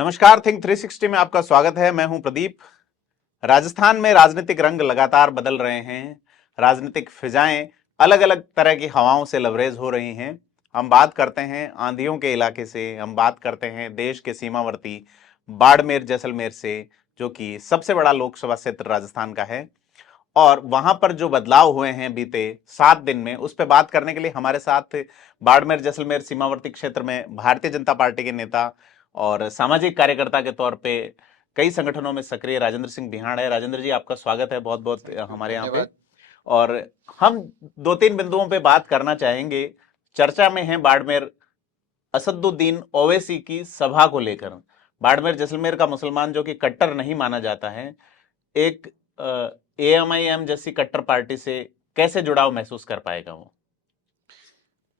नमस्कार, थिंक 360 में आपका स्वागत है। मैं हूं प्रदीप। राजस्थान में राजनीतिक रंग लगातार बदल रहे हैं। राजनीतिक फिजाएं अलग अलग तरह की हवाओं से लबरेज हो रही हैं। हम बात करते हैं आंधियों के इलाके से, हम बात करते हैं देश के सीमावर्ती बाड़मेर जैसलमेर से, जो कि सबसे बड़ा लोकसभा क्षेत्र राजस्थान का है। और वहां पर जो बदलाव हुए हैं बीते 7 दिन में, उस पर बात करने के लिए हमारे साथ बाड़मेर जैसलमेर सीमावर्ती क्षेत्र में भारतीय जनता पार्टी के नेता और सामाजिक कार्यकर्ता के तौर पे कई संगठनों में सक्रिय राजेंद्र सिंह बिहाड़ है। राजेंद्र जी, आपका स्वागत है बहुत बहुत थैंक यू, हमारे यहाँ पे। धन्यवाद। और हम दो तीन बिंदुओं पे बात करना चाहेंगे। चर्चा में है बाड़मेर असदुद्दीन ओवैसी की सभा को लेकर। बाड़मेर जैसलमेर का मुसलमान जो कि कट्टर नहीं माना जाता है, एक एएमआईएम जैसी कट्टर पार्टी से कैसे जुड़ाव महसूस कर पाएगा वो?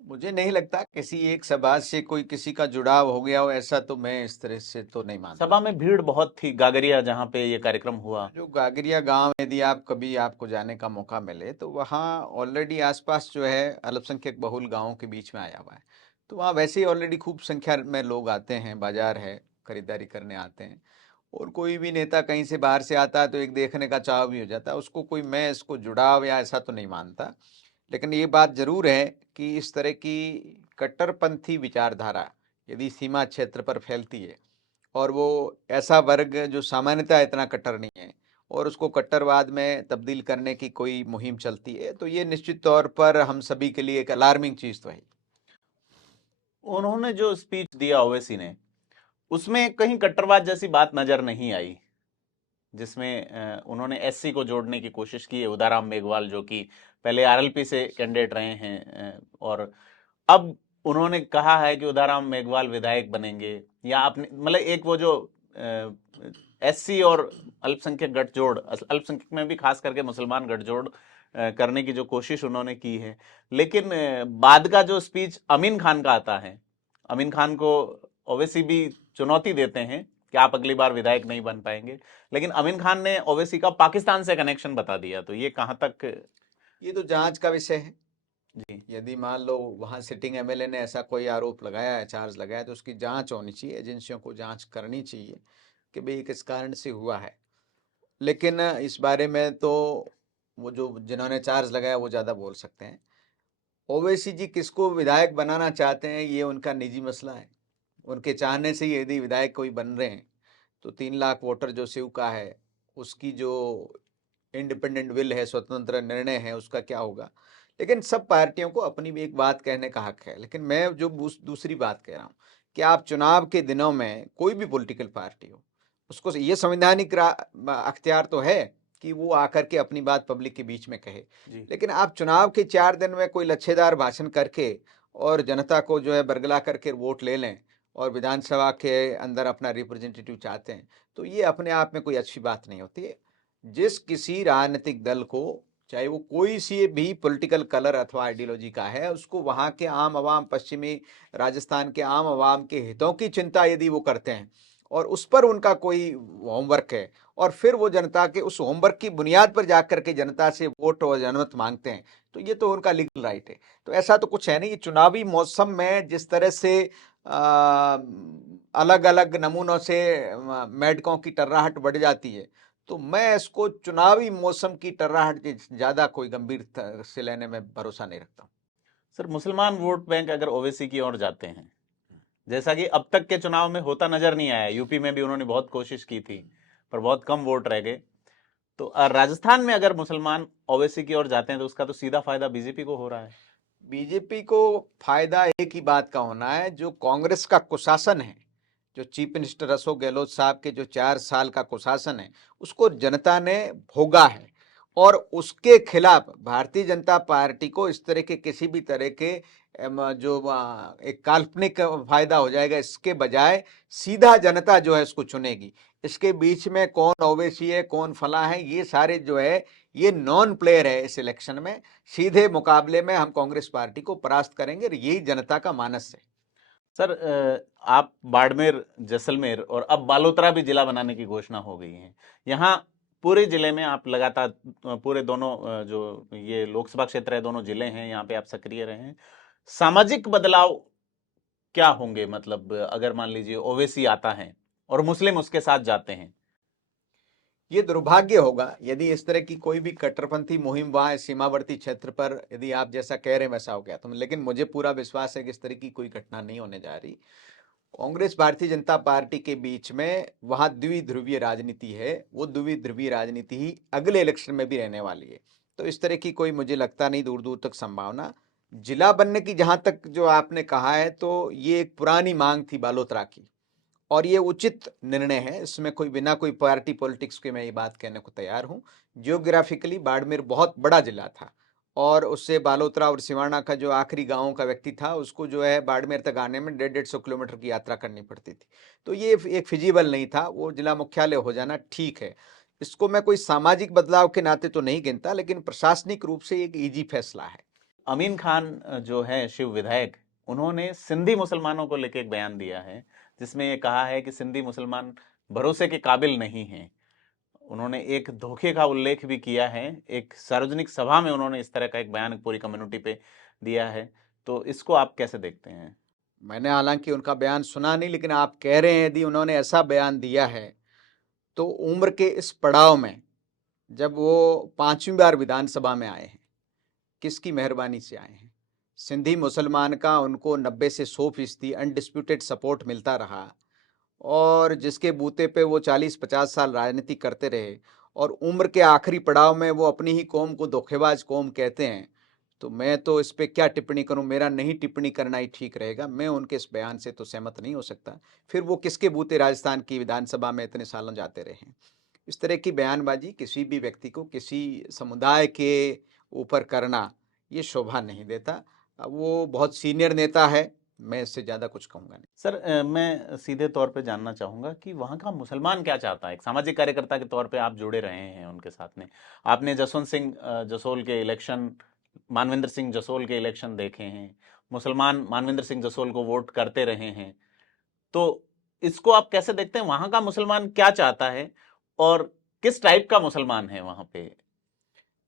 मुझे नहीं लगता किसी एक सभा से कोई किसी का जुड़ाव हो गया हो, ऐसा तो मैं इस तरह से तो नहीं मानता। सभा में भीड़ बहुत थी, गागरिया जहां पे ये कार्यक्रम हुआ। जो गागरिया गांव, यदि आप कभी आपको जाने का मौका मिले तो वहाँ ऑलरेडी आसपास जो है अल्पसंख्यक बहुल गांवों के बीच में आया हुआ है। तो वहाँ वैसे ही ऑलरेडी खूब संख्या में लोग आते हैं, बाजार है, खरीदारी करने आते हैं। और कोई भी नेता कहीं से बाहर से आता है तो एक देखने का चाव भी हो जाता है उसको। कोई मैं इसको जुड़ाव या ऐसा तो नहीं मानता। लेकिन ये बात जरूर है कि इस तरह की कट्टरपंथी विचारधारा यदि सीमा क्षेत्र पर फैलती है और वो ऐसा वर्ग जो सामान्यतः इतना कट्टर नहीं है और उसको कट्टरवाद में तब्दील करने की कोई मुहिम चलती है, तो ये निश्चित तौर पर हम सभी के लिए एक अलार्मिंग चीज तो है। उन्होंने जो स्पीच दिया ओवैसी ने, उसमें कहीं कट्टरवाद जैसी बात नजर नहीं आई, जिसमें उन्होंने एससी को जोड़ने की कोशिश की है। उदाराम मेघवाल जो कि पहले आरएलपी से कैंडिडेट रहे हैं, और अब उन्होंने कहा है कि उदाराम मेघवाल विधायक बनेंगे। या आपने मतलब एक वो जो एससी और अल्पसंख्यक गठजोड़, अल्पसंख्यक में भी खास करके मुसलमान गठजोड़ करने की जो कोशिश उन्होंने की है। लेकिन बाद का जो स्पीच अमीन खान का आता है, अमीन खान को ओवैसी भी चुनौती देते हैं कि आप अगली बार विधायक नहीं बन पाएंगे। लेकिन अमीन खान ने ओवैसी का पाकिस्तान से कनेक्शन बता दिया, तो ये कहां तक? ये तो जांच का विषय है। जी। यदि मान लो वहां सिटिंग एमएलए ने ऐसा कोई आरोप लगाया है, चार्ज लगाया है, तो उसकी जांच होनी चाहिए, एजेंसियों को जांच करनी चाहिए कि भाई किस कारण से हुआ है। लेकिन इस बारे में तो वो जो जिन्होंने चार्ज लगाया वो ज्यादा बोल सकते हैं। ओवैसी जी किसको विधायक बनाना चाहते हैं ये उनका निजी मसला है। उनके चाहने से ही यदि विधायक कोई बन रहे हैं तो 3 लाख वोटर जो शिव का है, उसकी जो इंडिपेंडेंट विल है, स्वतंत्र निर्णय है, उसका क्या होगा। लेकिन सब पार्टियों को अपनी भी एक बात कहने का हक है। लेकिन मैं जो दूसरी बात कह रहा हूँ कि आप चुनाव के दिनों में कोई भी पॉलिटिकल पार्टी हो, उसको ये संवैधानिक अख्तियार तो है कि वो आकर के अपनी बात पब्लिक के बीच में कहे। जी। लेकिन आप चुनाव के 4 दिन में कोई लच्छेदार भाषण करके और जनता को जो है बरगला करके वोट ले लें और विधानसभा के अंदर अपना रिप्रेजेंटेटिव चाहते हैं, तो ये अपने आप में कोई अच्छी बात नहीं होती है। जिस किसी राजनीतिक दल को, चाहे वो कोई सी भी पॉलिटिकल कलर अथवा आइडियोलॉजी का है, उसको वहां के आम आवाम, पश्चिमी राजस्थान के आम आवाम के हितों की चिंता यदि वो करते हैं और उस पर उनका कोई होमवर्क है और फिर वो जनता के उस होमवर्क की बुनियाद पर जाकर के जनता से वोट और जनमत मांगते हैं, तो ये तो उनका लीगल राइट है। तो ऐसा तो कुछ है नहीं। ये चुनावी मौसम में जिस तरह से अलग अलग नमूनों से मेडकों की टर्राहट बढ़ जाती है, तो मैं इसको चुनावी मौसम की टर्राहट ज्यादा कोई गंभीर से लेने में भरोसा नहीं रखता हूँ। सर, मुसलमान वोट बैंक अगर ओवैसी की ओर जाते हैं, जैसा कि अब तक के चुनाव में होता नजर नहीं आया, यूपी में भी उन्होंने बहुत कोशिश की थी पर बहुत कम वोट रह गए, तो राजस्थान में अगर मुसलमान ओवैसी की ओर जाते हैं तो उसका तो सीधा फायदा बीजेपी को हो रहा है। बीजेपी को फायदा एक ही बात का होना है, जो कांग्रेस का कुशासन है, जो चीफ मिनिस्टर अशोक गहलोत साहब के जो 4 साल का कुशासन है, उसको जनता ने भोगा है। और उसके खिलाफ भारतीय जनता पार्टी को इस तरह के किसी भी तरह के जो एक काल्पनिक फायदा हो जाएगा, इसके बजाय सीधा जनता जो है इसको चुनेगी। इसके बीच में कौन ओवैसी है, कौन फला है, ये सारे जो है ये नॉन प्लेयर है इस इलेक्शन में। सीधे मुकाबले में हम कांग्रेस पार्टी को परास्त करेंगे और यही जनता का मानस है। सर, आप बाड़मेर जैसलमेर और अब बालोतरा भी जिला बनाने की घोषणा हो गई है। यहाँ पूरे जिले में आप लगातार पूरे दोनों जो ये लोकसभा क्षेत्र है, दोनों जिले हैं, यहाँ पे आप सक्रिय रहे हैं। सामाजिक बदलाव क्या होंगे? मतलब अगर मान लीजिए ओवैसी आता है और मुस्लिम उसके साथ जाते हैं। ये दुर्भाग्य होगा यदि इस तरह की कोई भी कट्टरपंथी मुहिम वहां सीमावर्ती क्षेत्र पर, यदि आप जैसा कह रहे हैं वैसा हो गया तो, लेकिन मुझे पूरा विश्वास है कि इस तरह की कोई घटना नहीं होने जा रही। कांग्रेस भारतीय जनता पार्टी के बीच में वहां द्विध्रुवीय राजनीति है, वो द्विध्रुवीय राजनीति ही अगले इलेक्शन में भी रहने वाली है। तो इस तरह की कोई मुझे लगता नहीं दूर दूर तक संभावना। जिला बनने की जहां तक जो आपने कहा है, तो ये एक पुरानी मांग थी बालोतरा की, और ये उचित निर्णय है। इसमें कोई बिना कोई पार्टी पॉलिटिक्स के मैं ये बात कहने को तैयार हूं। जियोग्राफिकली बाड़मेर बहुत बड़ा जिला था, और उससे बालोतरा और सिवाना का जो आखिरी गांवों का व्यक्ति था, उसको जो है बाड़मेर तक आने में 150 किलोमीटर की यात्रा करनी पड़ती थी। तो ये एक फिजिबल नहीं था, वो जिला मुख्यालय हो जाना ठीक है। इसको मैं कोई सामाजिक बदलाव के नाते तो नहीं गिनता, लेकिन प्रशासनिक रूप से एक इजी फैसला है। अमीन खान जो है शिव विधायक, उन्होंने सिंधी मुसलमानों को लेकर एक बयान दिया है जिसमें ये कहा है कि सिंधी मुसलमान भरोसे के काबिल नहीं हैं। उन्होंने एक धोखे का उल्लेख भी किया है। एक सार्वजनिक सभा में उन्होंने इस तरह का एक बयान पूरी कम्युनिटी पे दिया है। तो इसको आप कैसे देखते हैं? मैंने हालांकि उनका बयान सुना नहीं, लेकिन आप कह रहे हैं यदि उन्होंने ऐसा बयान दिया है, तो उम्र के इस पड़ाव में जब वो 5वीं बार विधानसभा में आए हैं, किसकी मेहरबानी से आए हैं? सिंधी मुसलमान का उनको 90 से 100% अनडिस्प्यूटेड सपोर्ट मिलता रहा, और जिसके बूते पे वो 40-50 साल राजनीति करते रहे, और उम्र के आखिरी पड़ाव में वो अपनी ही कौम को धोखेबाज कौम कहते हैं। तो मैं तो इस पे क्या टिप्पणी करूं, मेरा नहीं टिप्पणी करना ही ठीक रहेगा। मैं उनके इस बयान से तो सहमत नहीं हो सकता। फिर वो किसके बूते राजस्थान की विधानसभा में इतने सालों जाते रहे हैं? इस तरह की बयानबाजी किसी भी व्यक्ति को किसी समुदाय के ऊपर करना, ये शोभा नहीं देता। वो बहुत सीनियर नेता है, मैं इससे ज़्यादा कुछ कहूँगा नहीं। सर, मैं सीधे तौर पे जानना चाहूंगा कि वहां का मुसलमान क्या चाहता है। एक सामाजिक कार्यकर्ता के तौर पे आप जुड़े रहे हैं उनके साथ में। आपने जसवंत सिंह जसोल के इलेक्शन, मानवेंद्र सिंह जसोल के इलेक्शन देखे हैं। मुसलमान मानवेंद्र सिंह जसोल को वोट करते रहे हैं। तो इसको आप कैसे देखते हैं? वहां का मुसलमान क्या चाहता है और किस टाइप का मुसलमान है वहां पे?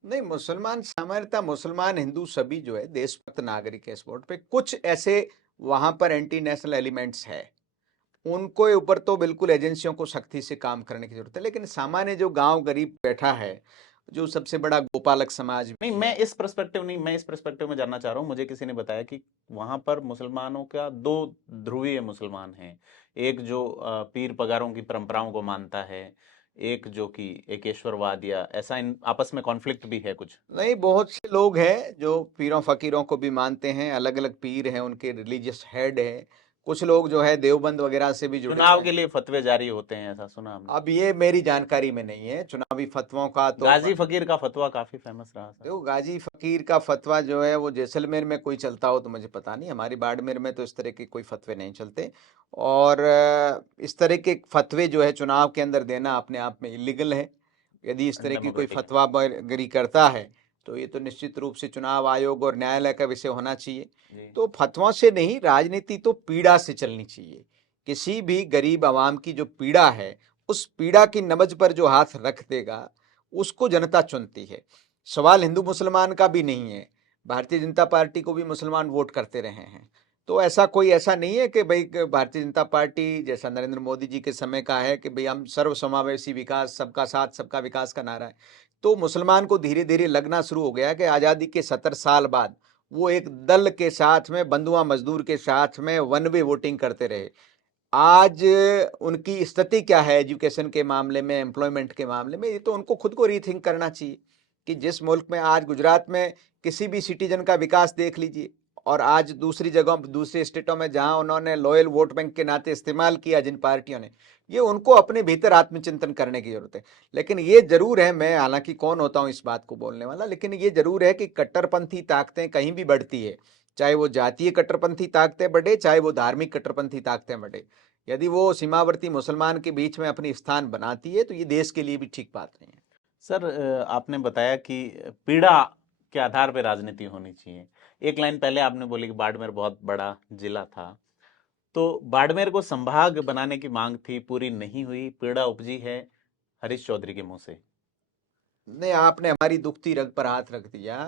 नहीं, मुसलमान सामान्यतः मुसलमान हिंदू सभी जो है देशभक्त नागरिक है। इस वोट पे कुछ ऐसे वहां पर एंटी नेशनल एलिमेंट्स है, उनको ऊपर तो बिल्कुल एजेंसियों को सख्ती से काम करने की जरूरत है। लेकिन सामान्य जो गांव गरीब बैठा है, जो सबसे बड़ा गोपालक समाज नहीं, भी मैं है। इस पर्सपेक्टिव नहीं, मैं इस पर्सपेक्टिव में जानना चाह रहा हूँ। मुझे किसी ने बताया कि वहां पर मुसलमानों का दो ध्रुवीय मुसलमान हैं। एक जो पीर पगारों की परंपराओं को मानता है, एक जो कि एकेश्वरवाद या ऐसा, इन आपस में कॉन्फ्लिक्ट भी है कुछ। नहीं, बहुत से लोग हैं जो पीरों फकीरों को भी मानते हैं, अलग अलग पीर हैं, उनके रिलीजियस हेड है। कुछ लोग जो है देवबंद वगैरह से भी जुड़े चुनाव हैं। के लिए फतवे जारी होते हैं, ऐसा सुना हमने। अब ये मेरी जानकारी में नहीं है चुनावी फतवों का तो। गाजी फकीर का फतवा काफी फेमस रहा सर। देखो, गाजी फकीर का फतवा जो है वो जैसलमेर में कोई चलता हो तो मुझे पता नहीं, हमारी बाड़मेर में तो इस तरह के कोई फतवे नहीं चलते। और इस तरह के फतवे जो है चुनाव के अंदर देना अपने आप में इलीगल है। यदि इस तरह की कोई डेमोक्रेटिक है। फतवागिरी करता है, तो ये तो निश्चित रूप से चुनाव आयोग और न्यायालय का विषय होना चाहिए। जी। तो फतवों से नहीं, राजनीति तो पीड़ा से चलनी चाहिए। किसी भी गरीब आवाम की जो पीड़ा है, उस पीड़ा की नब्ज पर जो हाथ रख देगा, उसको जनता चुनती है। सवाल हिंदू मुसलमान का भी नहीं है। भारतीय जनता पार्टी को भी मुसलमान वोट करते रहे हैं। तो ऐसा नहीं है कि भाई भारतीय जनता पार्टी जैसा नरेंद्र मोदी जी के समय का है कि भाई हम सर्व समावेशी विकास, सबका साथ सबका विकास का नारा है। तो मुसलमान को धीरे धीरे लगना शुरू हो गया कि आज़ादी के 70 साल बाद वो एक दल के साथ में, बंधुआ मजदूर के साथ में वन वे वोटिंग करते रहे। आज उनकी स्थिति क्या है एजुकेशन के मामले में, एम्प्लॉयमेंट के मामले में, ये तो उनको खुद को रीथिंक करना चाहिए। कि जिस मुल्क में आज गुजरात में किसी भी सिटीजन का विकास देख लीजिए, और आज दूसरी जगहों, दूसरे स्टेटों में जहां उन्होंने लॉयल वोट बैंक के नाते इस्तेमाल किया जिन पार्टियों ने, ये उनको अपने भीतर आत्मचिंतन करने की जरूरत है। लेकिन ये जरूर है, मैं हालांकि कौन होता हूं इस बात को बोलने वाला, लेकिन ये जरूर है कि कट्टरपंथी ताकतें कहीं भी बढ़ती है, चाहे वो जातीय कट्टरपंथी ताकतें बढ़े, चाहे वो धार्मिक कट्टरपंथी ताकतें बढ़े, यदि वो सीमावर्ती मुसलमान के बीच में अपनी स्थान बनाती है, तो ये देश के लिए भी ठीक बात नहीं है। सर, आपने बताया कि पीड़ा के आधार पर राजनीति होनी चाहिए। एक लाइन पहले आपने बोली कि बाड़मेर बहुत बड़ा जिला था, तो बाड़मेर को संभाग बनाने की मांग थी, पूरी नहीं हुई, पीड़ा उपजी है हरीश चौधरी के मुंह से। नहीं, आपने हमारी दुखती रग पर हाथ रख दिया।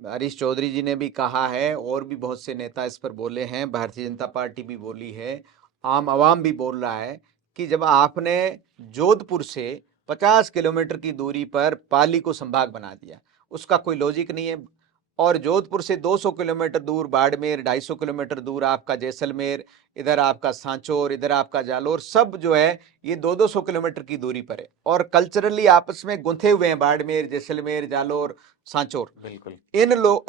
हरीश चौधरी जी ने भी कहा है, और भी बहुत से नेता इस पर बोले हैं, भारतीय जनता पार्टी भी बोली है, आम आवाम भी बोल रहा है कि जब आपने जोधपुर से 50 किलोमीटर की दूरी पर पाली को संभाग बना दिया, उसका कोई लॉजिक नहीं है। और जोधपुर से 200 किलोमीटर दूर बाड़मेर, 250 किलोमीटर दूर आपका जैसलमेर, इधर आपका सांचौर, इधर आपका जालोर, सब जो है ये 200-200 किलोमीटर की दूरी पर है और कल्चरली आपस में गुंथे हुए हैं, बाड़मेर, जैसलमेर, जालोर, सांचौर। बिल्कुल।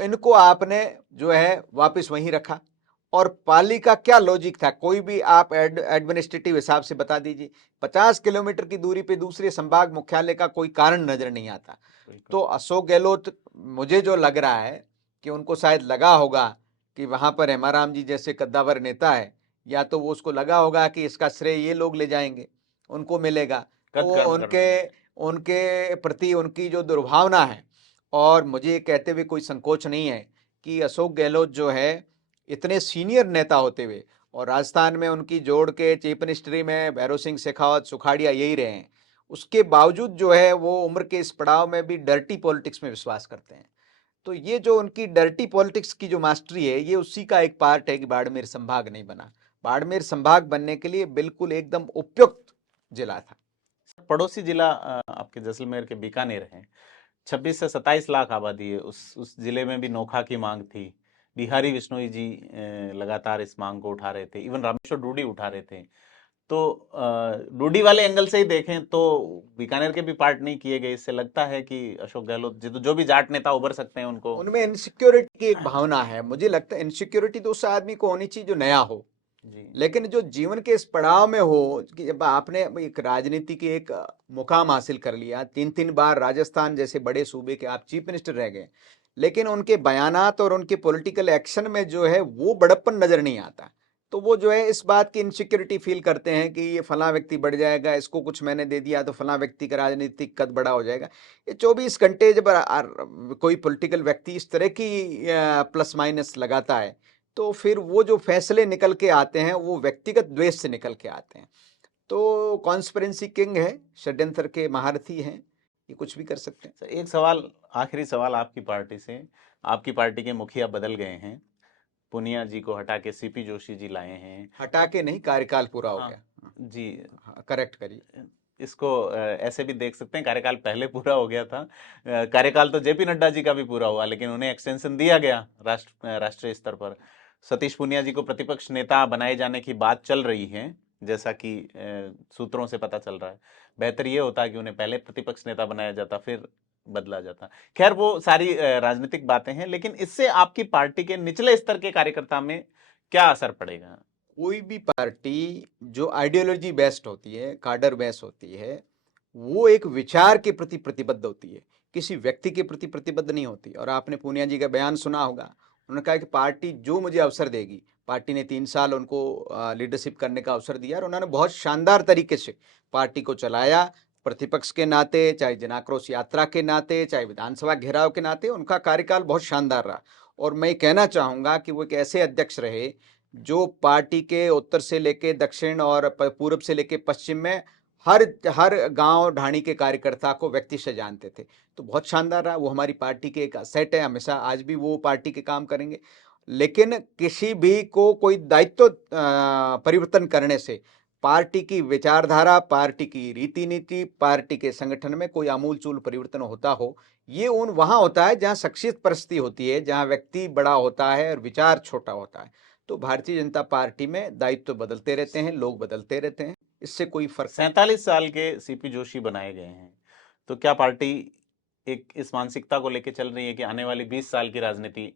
इनको आपने जो है वापस वहीं रखा। और पाली का क्या लॉजिक था, कोई भी आप एडमिनिस्ट्रेटिव हिसाब से बता दीजिए। 50 किलोमीटर की दूरी पे दूसरे संभाग मुख्यालय का कोई कारण नजर नहीं आता। तो अशोक गहलोत, मुझे जो लग रहा है कि उनको शायद लगा होगा कि वहां पर हेमाराम जी जैसे कद्दावर नेता है, या तो वो उसको लगा होगा कि इसका श्रेय ये लोग ले जाएंगे, उनको मिलेगा, तो उनके प्रति उनकी जो दुर्भावना है। और मुझे ये कहते हुए कोई संकोच नहीं है कि अशोक गहलोत जो है इतने सीनियर नेता होते हुए, और राजस्थान में उनकी जोड़ के चीफ मिनिस्ट्री में भैरव सिंह शेखावत, सुखाड़िया यही रहे हैं, उसके बावजूद जो है वो उम्र के इस पड़ाव में भी डर्टी पॉलिटिक्स में विश्वास करते हैं। तो ये जो उनकी डर्टी पॉलिटिक्स की जो मास्टरी है, ये उसी का एक पार्ट है कि बाड़मेर संभाग नहीं बना। बाड़मेर संभाग बनने के लिए बिल्कुल एकदम उपयुक्त जिला था। पड़ोसी जिला आपके जैसलमेर के बीकानेर है, 26 से 27 लाख आबादी है। उस जिले में भी नोखा की मांग थी। बिहारी बिश्नोई जी लगातार इस मांग को उठा रहे थे, इवन रामेश्वर डूडी उठा रहे थे। तो डूडी वाले एंगल से ही देखें तो बीकानेर के भी पार्ट नहीं किए गए। इससे लगता है कि अशोक गहलोत जो भी जाट नेता उभर सकते हैं उनको, उनमें इनसिक्योरिटी की एक भावना है। मुझे लगता है इनसिक्योरिटी तो उस आदमी को होनी चाहिए जो नया हो, लेकिन जो जीवन के इस पड़ाव में हो कि जब आपने एक राजनीति की एक मुकाम हासिल कर लिया, 3-3 बार राजस्थान जैसे बड़े सूबे के आप चीफ मिनिस्टर रह गए, लेकिन उनके बयानात और उनके पॉलिटिकल एक्शन में जो है वो बड़प्पन नजर नहीं आता। तो वो जो है इस बात की इनसिक्योरिटी फील करते हैं कि ये फला व्यक्ति बढ़ जाएगा, इसको कुछ मैंने दे दिया तो फला व्यक्ति का राजनीतिक कद बड़ा हो जाएगा। ये 24 घंटे जब कोई पॉलिटिकल व्यक्ति इस तरह की प्लस माइनस लगाता है, तो फिर वो जो फैसले निकल के आते हैं वो व्यक्तिगत द्वेष से निकल के आते हैं। तो कॉन्स्पिरेंसी किंग है, षड्यंत्र के महारथी हैं, ये कुछ भी कर सकते हैं। एक सवाल, आखिरी सवाल आपकी पार्टी से। आपकी पार्टी के मुखिया बदल गए हैं, पुनिया जी को हटा के सीपी जोशी जी लाए हैं। हटा के नहीं, कार्यकाल पूरा हो गया जी, करेक्ट करिए। इसको ऐसे भी देख सकते हैं, कार्यकाल पहले पूरा हो गया था। कार्यकाल तो जेपी नड्डा जी का भी पूरा हुआ, लेकिन उन्हें एक्सटेंशन दिया गया राष्ट्रीय स्तर पर। सतीश पुनिया जी को प्रतिपक्ष नेता बनाए जाने की बात चल रही है, जैसा कि सूत्रों से पता चल रहा है। बेहतर ये होता कि उन्हें पहले प्रतिपक्ष नेता बनाया जाता, फिर बदला जाता। खैर, वो सारी राजनीतिक बातें हैं, लेकिन इससे आपकी पार्टी के निचले स्तर के कार्यकर्ता में क्या असर पड़ेगा? कोई भी पार्टी जो आइडियोलॉजी बेस्ड होती है, काडर बेस्ड होती है, वो एक विचार के प्रति प्रतिबद्ध होती है, किसी व्यक्ति के प्रति प्रतिबद्ध नहीं होती। और आपने पूनिया जी का बयान सुना होगा, उन्होंने कहा कि पार्टी जो मुझे अवसर देगी, पार्टी ने 3 साल उनको लीडरशिप करने का अवसर दिया और उन्होंने बहुत शानदार तरीके से पार्टी को चलाया। प्रतिपक्ष के नाते, चाहे जन आक्रोश यात्रा के नाते, चाहे विधानसभा घेराव के नाते, उनका कार्यकाल बहुत शानदार रहा। और मैं कहना चाहूंगा कि वो एक ऐसे अध्यक्ष रहे जो पार्टी के उत्तर से लेके दक्षिण और पूर्व से लेके पश्चिम में हर गांव ढाणी के कार्यकर्ता को व्यक्ति से जानते थे। तो बहुत शानदार रहा, वो हमारी पार्टी के एक असेट है, हमेशा आज भी वो पार्टी के काम करेंगे। लेकिन किसी भी को कोई दायित्व परिवर्तन करने से पार्टी की विचारधारा, पार्टी की रीति नीति, पार्टी के संगठन में कोई आमूलचूल परिवर्तन होता हो, ये वहां होता है जहां शख्सियत परस्ती होती है, जहां व्यक्ति बड़ा होता है और विचार छोटा होता है। तो भारतीय जनता पार्टी में दायित्व बदलते रहते हैं, लोग बदलते रहते हैं, इससे कोई फर्क। 47 साल के सीपी जोशी बनाए गए हैं, तो क्या पार्टी एक इस मानसिकता को लेकर चल रही है कि आने वाली 20 साल की राजनीति?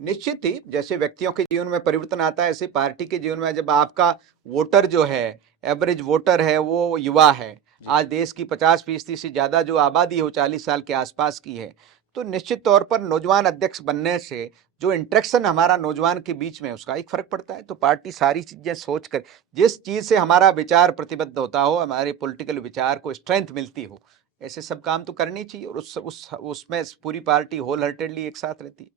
निश्चित ही, जैसे व्यक्तियों के जीवन में परिवर्तन आता है, ऐसे पार्टी के जीवन में, जब आपका वोटर जो है, एवरेज वोटर है, वो युवा है, आज देश की 50% से ज्यादा जो आबादी है वो 40 साल के आसपास की है, तो निश्चित तौर पर नौजवान अध्यक्ष बनने से जो इंटरेक्शन हमारा नौजवान के बीच में उसका एक फर्क पड़ता है। तो पार्टी सारी चीजें सोच कर, जिस चीज से हमारा विचार प्रतिबद्ध होता हो, हमारे पॉलिटिकल विचार को स्ट्रेंथ मिलती हो, ऐसे सब काम तो करनी चाहिए। और उसमें पूरी पार्टी होल हार्टेडली एक साथ रहती है।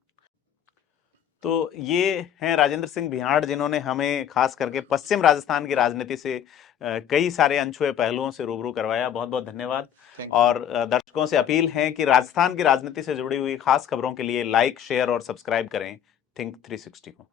तो ये हैं राजेंद्र सिंह बिहाड़, जिन्होंने हमें खास करके पश्चिम राजस्थान की राजनीति से कई सारे अनछुए पहलुओं से रूबरू करवाया। बहुत बहुत धन्यवाद। और दर्शकों से अपील है कि राजस्थान की राजनीति से जुड़ी हुई खास खबरों के लिए लाइक, शेयर और सब्सक्राइब करें थिंक 360 को।